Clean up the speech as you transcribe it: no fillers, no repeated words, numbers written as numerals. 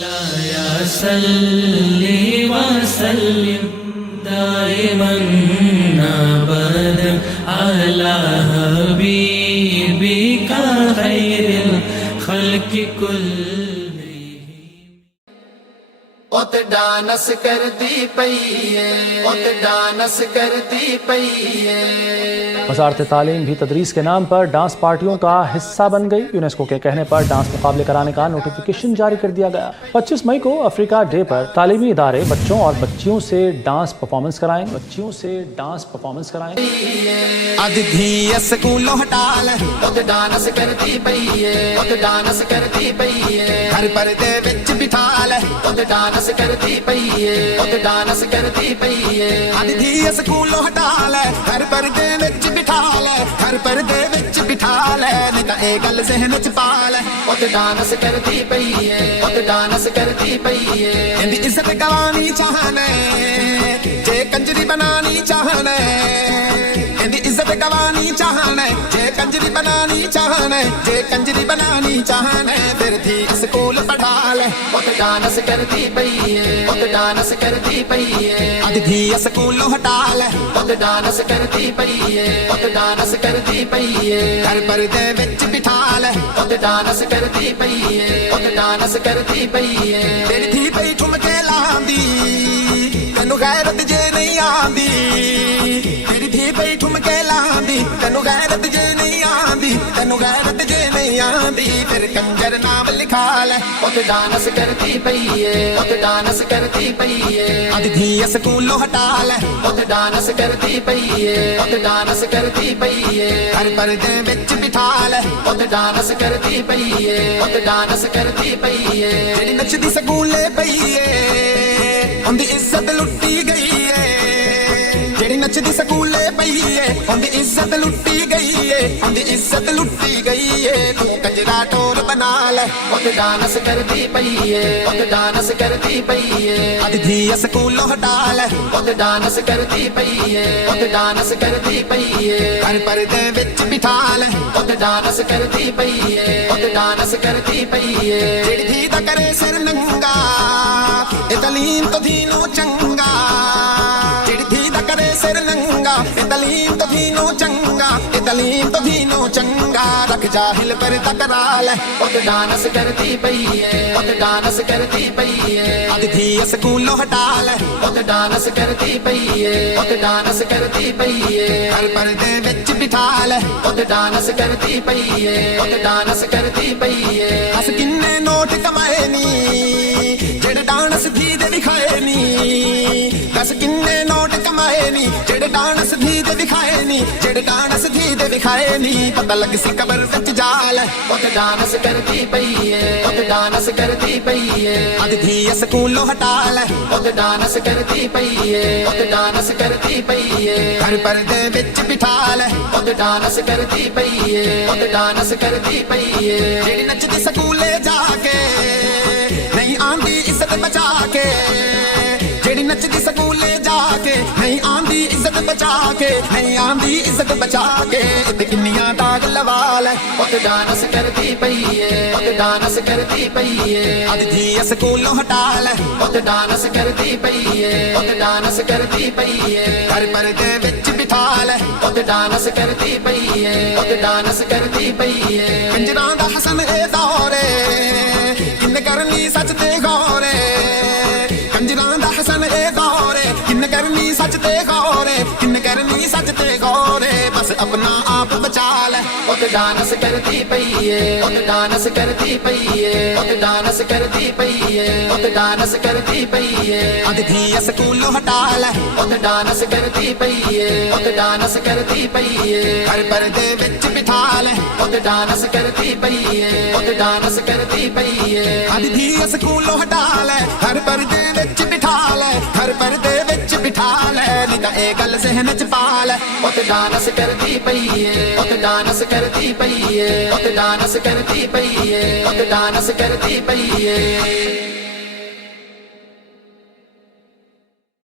مولاي صل وسلم دائما ابدا على حبيبك خير الخلق كلهم. ات ڈانس کردی پئی ہے، ات ڈانس کردی پئی ہے. وزارت تعلیم بھی تدریس کے نام پر ڈانس پارٹیوں کا حصہ بن گئی. یونیسکو کے کہنے پر ڈانس مقابلے کرانے کا نوٹیفیکیشن جاری کر دیا گیا. 25 مئی کو افریقہ ڈے پر تعلیمی ادارے بچوں اور بچیوں سے ڈانس پرفارمنس کرائیں. اج دھی سکولوں ہٹا لے، ات ڈانس کردی پئی ہے، ات ڈانس کردی پئی ہے. ہر پردے وچ بٹھا لے، ات ڈانس کردی پئی ہے، ات ڈانس کردی پئی ہے. اج دھی سکولوں ہٹا لے، ہر پردے وچ بٹھا لے، ہر پردے وچ بٹھا لے. نہیں تے اے گل ذہن وچ پا لے، ات ڈانس کردی پئی ہے، ات ڈانس کردی پئی ہے. اندی عزت گوانی چاہنے، جے کنجری بنانی چاہنے. اندی عزت گوانی چاہنے، جے کنجری بنانی چاہنے، جے کنجری بنانی چاہنے. پھر تھی اسکول پڑھا لے، ات ڈانس کردی پئی ہے، ات ڈانس کردی پئی ہے. اج دھی اسکولوں ہٹا لے، ات ڈانس کردی پئی ہے، ات ڈانس کردی پئی ہے. ہر پردے وچ بٹھا لے، ات ڈانس کردی پئی ہے، ات ڈانس کردی پئی ہے. تیری تھی پئی ٹھمکے لاندی، تینوں غیرت جے نہیں آندی. تیری تھی پئی ٹھمکے لاندی، تینوں غیرت جے نہیں آندی، تینوں غیرت جے نہیں آندی. پھر کنجر نام لکھا لے، ات ڈانس کردی پئی ہے، ات ڈانس کردی پئی ہے. اج دھی سکولوں ہٹا لے، ات ڈانس کردی پئی ہے، ات ڈانس کردی پئی ہے. ہر پردے وچ بٹھا لے، ات ڈانس کردی پئی ہے، ات ڈانس کردی پئی ہے. جڑی نچدی سکولے پئی ہے، اندی عزت لٹی گئی ہے. جڑی نچدی سکولے پئی ہے، اندی عزت لٹی گئی ہے، اندی عزت لٹی گئی ہے. تو کنجرا ٹور بنا لے، ات ڈانس کردی پئی ہے، ات ڈانس کردی پئی ہے. اج دھی سکولوں ہٹا لے، ات ڈانس کردی پئی ہے، ات ڈانس کردی پئی ہے. ہر پردے وچ بٹھا لے، ات ڈانس کردی پئی ہے، ات ڈانس کردی پئی ہے. جڑی دھی دا کرے سر ننگا، اے تعلیم تو دینوں چنگا. جڑی دھی دا کرے سر ننگا، اے تعلیم تو دینوں چنگا، اے تعلیم تو دینوں چنگا. رکھ جاہل پر تکرا لے، ات ڈانس کردی پئی ہے، ات ڈانس کردی پئی ہے. اج دھی سکولوں ہٹا لے، ات ڈانس کردی پئی ہے، ات ڈانس کردی پئی ہے. ہر پردے وچ بٹھا لے، ات ڈانس کردی پئی ہے، ات ڈانس کردی پئی ہے. اس کنے نوٹ کمائے نی، جڑے ڈانس دھی دے دکھائے نی. دس کنے نوٹ کمائے نی، جڑے ڈانس دھی دے دکھائے نی، جڑے ڈانس دھی دے دکھائے نی. پتہ لگ سی قبر وچ جا لے، ات ڈانس کردی پئی ہے، ات ڈانس کردی پئی ہے. اج دھی سکولوں ہٹا لے، ات ڈانس کردی پئی ہے، ات ڈانس کردی پئی ہے. ہر پردے وچ بٹھا لے، ات ڈانس کردی پئی ہے، ات ڈانس کردی پئی ہے. جڑی نچدی سکولے جا کے نہیں آندی عزت بچا کے. جڑی نچدی سکولے جا کے نہیں آندی عزت بچا کے، نہیں آندی عزت بچا کے. تے کنیاں داغ لوا لے، ات ڈانس کردی پئی ہے، ات ڈانس کردی پئی ہے. اج دھی سکولوں ہٹا لے، ات ڈانس کردی پئی ہے، ات ڈانس کردی پئی ہے. ہر پردے وچ بٹھا لے، ات ڈانس کردی پئی ہے، ات ڈانس کردی پئی ہے. کنجراں دا حسن اے دور کن کرنی سچ تے غور. کنجراں دا حسن اے دور کن کرنی سچ تے غور، کن کرنی سچ تے غور. بس اپنا آپ بچا لے، ات ڈانس کردی پئی ہے، ات ڈانس کردی پئی ہے، ات ڈانس کردی پئی ہے، ات ڈانس کردی پئی ہے. اج دھی سکولوں ہٹا لے، ات ڈانس کردی پئی ہے، ات ڈانس کردی پئی ہے. ہر پردے وچ بٹھا لے، ات ڈانس کردی پئی ہے، ات ڈانس کردی پئی ہے. اج دھی سکولوں ہٹا لے، ہر پردے وچ بٹھا لے، ہر پردے وچ بٹھا لے. نہیں تے اے گل ذہن وچ پا لے، ات ڈانس کردی پئی ہے، ات ڈانس کردی پئی ہے، ات ڈانس کردی پئی ہے، ات ڈانس کردی پئی ہے.